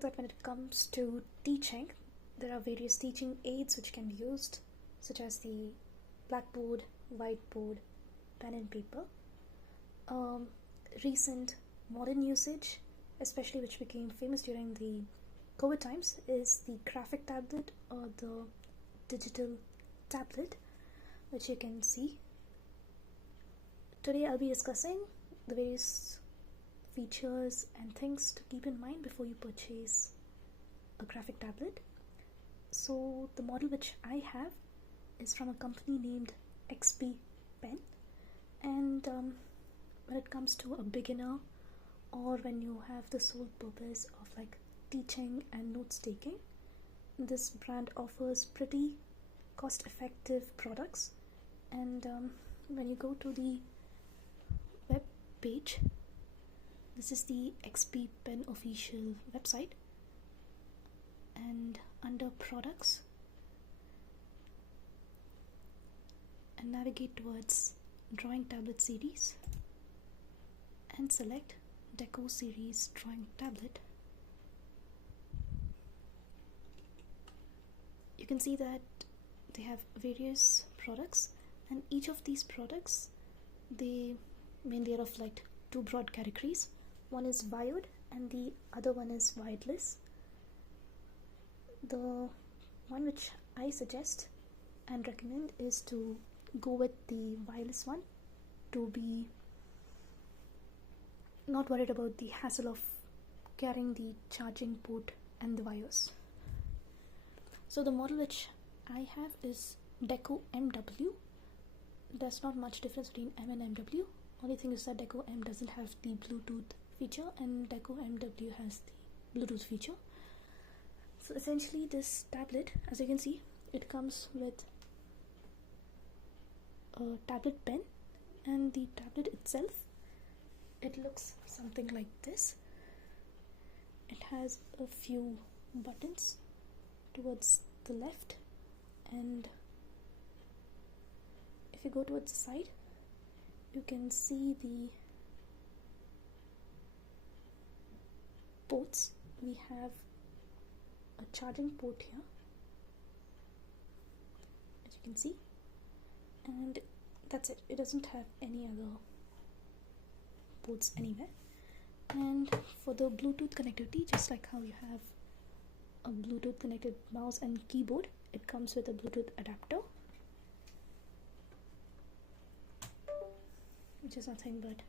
that when it comes to teaching, there are various teaching aids which can be used, such as the Blackboard, whiteboard, pen and paper. Recent modern usage, especially which became famous during the COVID times, is the graphic tablet or the digital tablet, which you can see. Today I'll be discussing the various features and things to keep in mind before you purchase a graphic tablet. So the model which I have is from a company named XP Pen, and when it comes to a beginner or when you have the sole purpose of like teaching and notes taking, this brand offers pretty cost-effective products. And when you go to the web page, this is the XP Pen official website, and under products and navigate towards drawing tablet series and select Deco series drawing tablet. You can see that they have various products, and each of these products, they mainly are of like two broad categories. One is wired and the other one is wireless. The one which I suggest and recommend is to go with the wireless one, to be not worried about the hassle of carrying the charging port and the wires. So the model which I have is Deco MW. There's not much difference between M and MW. Only thing is that Deco M doesn't have the Bluetooth feature and Deco MW has the Bluetooth feature. So essentially this tablet, as you can see, it comes with a tablet pen, and the tablet itself, it looks something like this. It has a few buttons towards the left, and if you go towards the side, you can see the ports. We have a charging port here, as you can see, and that's it. It doesn't have any other ports anywhere. And for the Bluetooth connectivity, just like how you have a Bluetooth connected mouse and keyboard, it comes with a Bluetooth adapter, which is nothing but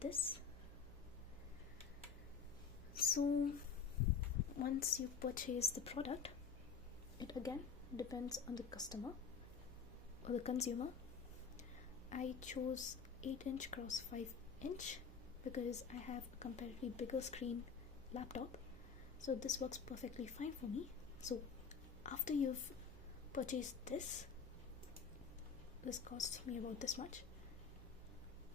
this. So once you purchase the product, it again depends on the customer or the consumer. I chose 8" x 5" because I have a comparatively bigger screen laptop, so this works perfectly fine for me. So after you've purchased this costs me about this much.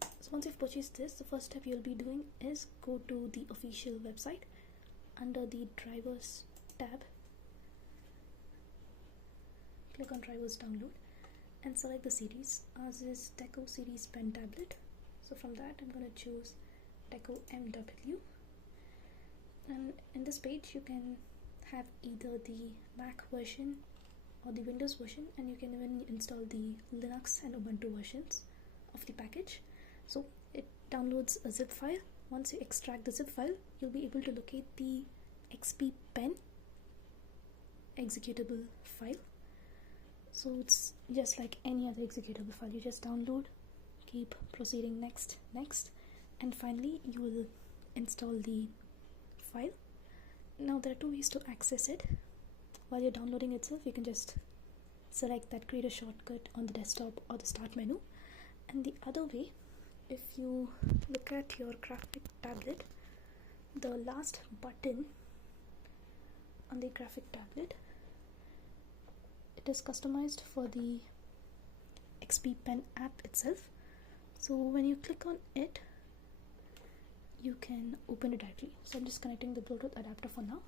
So once you've purchased this, the first step you'll be doing is go to the official website. Under the drivers tab, click on drivers download and select the series. Ours is Deco series pen tablet, so from that I'm going to choose Deco MW, and in this page you can have either the Mac version or the Windows version, and you can even install the Linux and Ubuntu versions of the package. So it downloads a zip file. Once you extract the zip file, you'll be able to locate the XP Pen executable file. So it's just like any other executable file. You just download, keep proceeding next, and finally you will install the file. Now there are two ways to access it. While you're downloading itself, you can just select that create a shortcut on the desktop or the start menu, and the other way, if you look at your graphic tablet, the last button on the graphic tablet, it is customized for the XP Pen app itself. So when you click on it, you can open it directly. So I'm just connecting the Bluetooth adapter for now.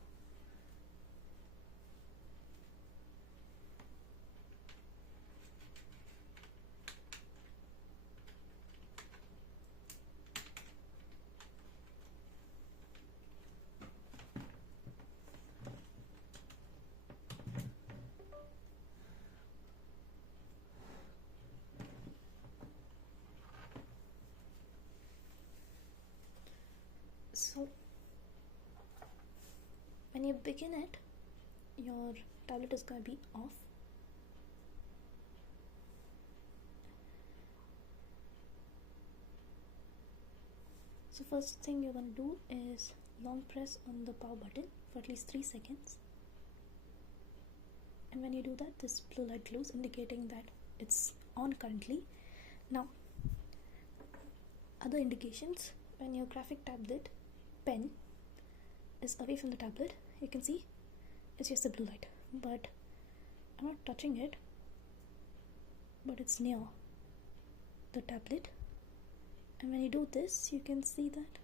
When you begin it, your tablet is going to be off. So first thing you're going to do is long press on the power button for at least 3 seconds. And when you do that, this blue light glows, indicating that it's on currently. Now, other indications: when your graphic tablet pen is away from the tablet, you can see it's just a blue light, but I'm not touching it, but it's near the tablet. And when you do this, you can see that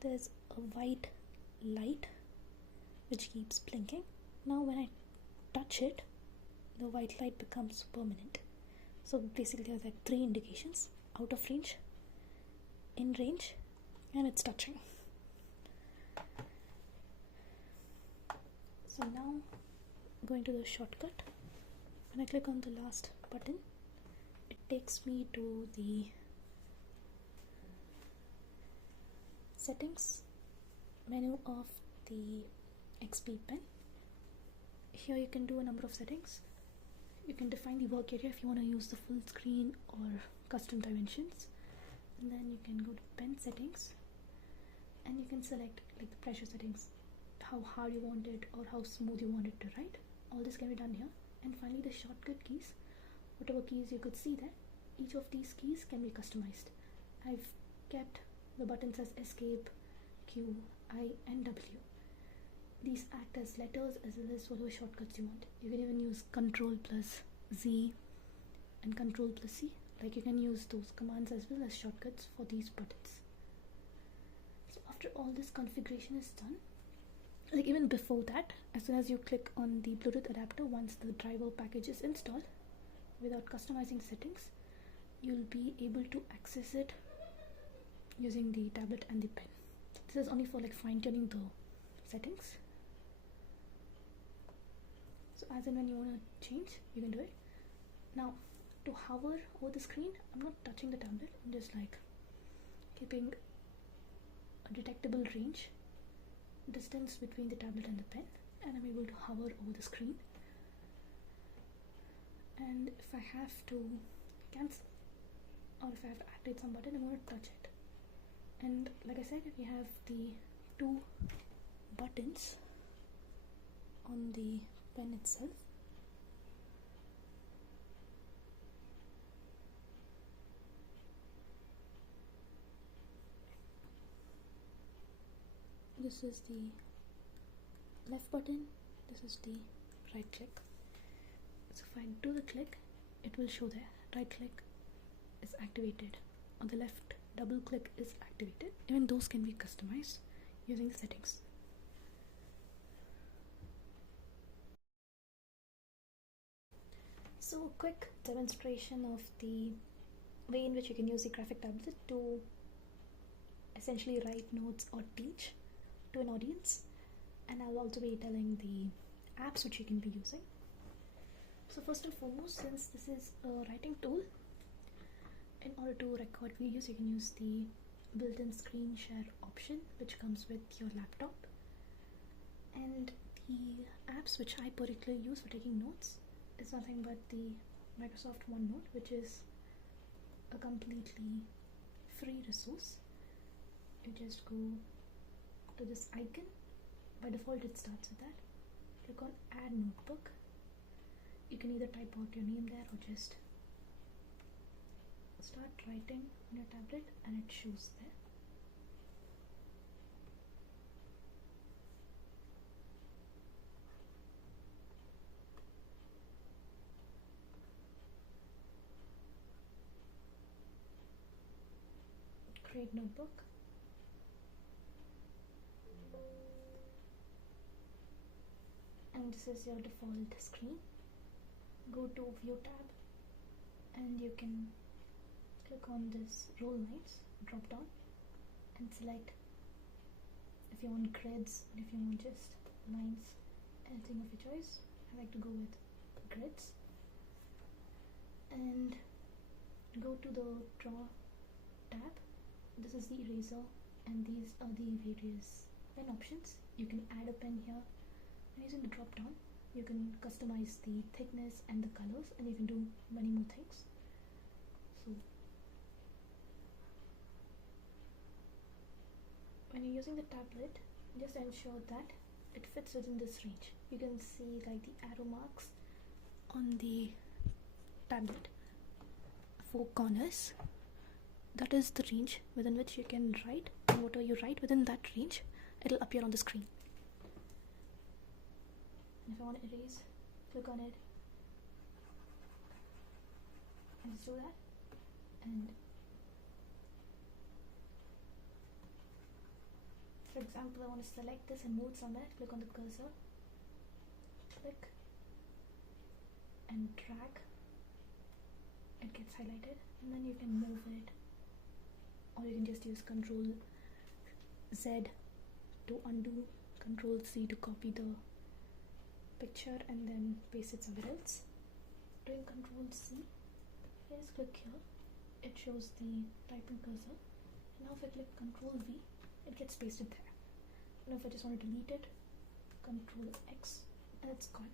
there's a white light which keeps blinking. Now when I touch it, the white light becomes permanent. So basically there's like 3 indications: out of range, in range, and it's touching. So now going to the shortcut, when I click on the last button, it takes me to the settings menu of the XP pen. Here you can do a number of settings. You can define the work area if you want to use the full screen or custom dimensions, and then you can go to pen settings and you can select like the pressure settings, how hard you want it or how smooth you want it to write. All this can be done here. And finally the shortcut keys, whatever keys you could see there, each of these keys can be customized. I've kept the buttons as escape, Q, I and W. These act as letters as well as whatever shortcuts you want. You can even use Control plus Z and Control plus C. Like you can use those commands as well as shortcuts for these buttons. So after all this configuration is done, like even before that, as soon as you click on the Bluetooth adapter, once the driver package is installed, without customizing settings, you'll be able to access it using the tablet and the pen. This is only for like fine-tuning the settings. So as and when you want to change, you can do it. Now to hover over the screen, I'm not touching the tablet, I'm just like keeping a detectable range distance between the tablet and the pen, and I'm able to hover over the screen. And if I have to cancel or if I have to activate some button, I'm going to touch it. And like I said, we have the 2 buttons on the pen itself. This is the left button, this is the right click. So if I do the click, it will show there. Right click is activated, on the left double click is activated. Even those can be customized using the settings. So a quick demonstration of the way in which you can use the graphic tablet to essentially write notes or teach to an audience, and I'll also be telling the apps which you can be using. So first and foremost, since this is a writing tool, in order to record videos, you can use the built-in screen share option which comes with your laptop. And the apps which I particularly use for taking notes is nothing but the Microsoft OneNote, which is a completely free resource. You just go to this icon, by default it starts with that. Click on add notebook. You can either type out your name there or just start writing on your tablet and it shows there. Create notebook. And this is your default screen. Go to view tab and you can click on this roll lines drop down and select if you want grids or if you want just lines, anything of your choice. I like to go with grids, and go to the draw tab. This is the eraser and these are the various pen options, you can add a pen here, and using the drop down you can customize the thickness and the colors, and you can do many more things. So when you're using the tablet, just ensure that it fits within this range. You can see like the arrow marks on the tablet, 4 corners. That is the range within which you can write, and whatever you write within that range, it'll appear on the screen. And if I want to erase, click on it and just do that. And for example, I want to select this and move somewhere, click on the cursor, click and drag, it gets highlighted, and then you can move it, or you can just use Ctrl Z to undo, Ctrl C to copy the picture and then paste it somewhere else. Doing Ctrl C, I just click here, it shows the typing cursor. Now if I click Ctrl V, it gets pasted there. Now if I just want to delete it, Ctrl X, and it's gone.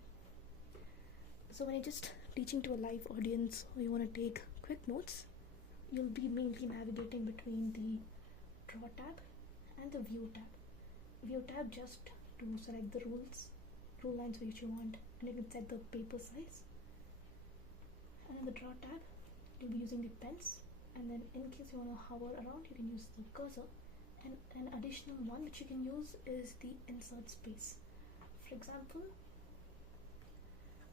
So when you're just teaching to a live audience, or you want to take quick notes, you'll be mainly navigating between the draw tab and the view tab. View tab just to select the rule lines which you want, and you can set the paper size. And in the draw tab, you'll be using the pens, and then in case you want to hover around, you can use the cursor. And an additional one which you can use is the insert space. For example,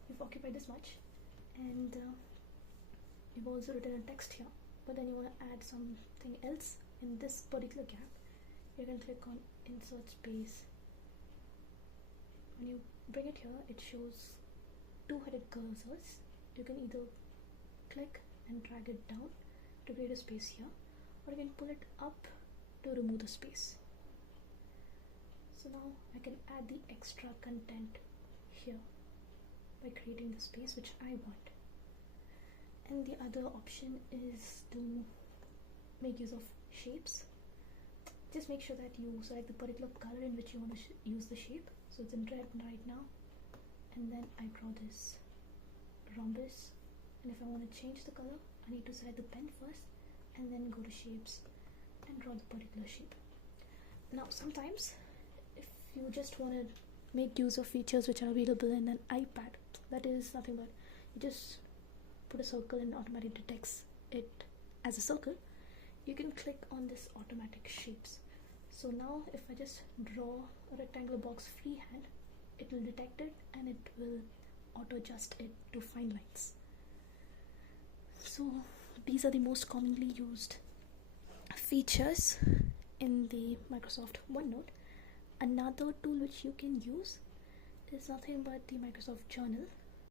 you've occupied this much, and you've also written a text here, but then you want to add something else in this particular gap. You can click on insert space. When you bring it here, it shows 2-headed cursors. You can either click and drag it down to create a space here, or you can pull it up to remove the space. So now I can add the extra content here by creating the space which I want. And the other option is to make use of shapes. Just make sure that you select the particular color in which you want to use the shape. So it's in red right now, and then I draw this rhombus, and if I want to change the color, I need to select the pen first and then go to shapes and draw the particular shape. Now sometimes if you just want to make use of features which are available in an iPad, that is nothing but you just put a circle and automatically detects it as a circle. You can click on this automatic shapes. So now if I just draw a rectangular box freehand, it will detect it and it will auto adjust it to fine lines. So these are the most commonly used features in the Microsoft OneNote. Another tool which you can use is nothing but the Microsoft Journal.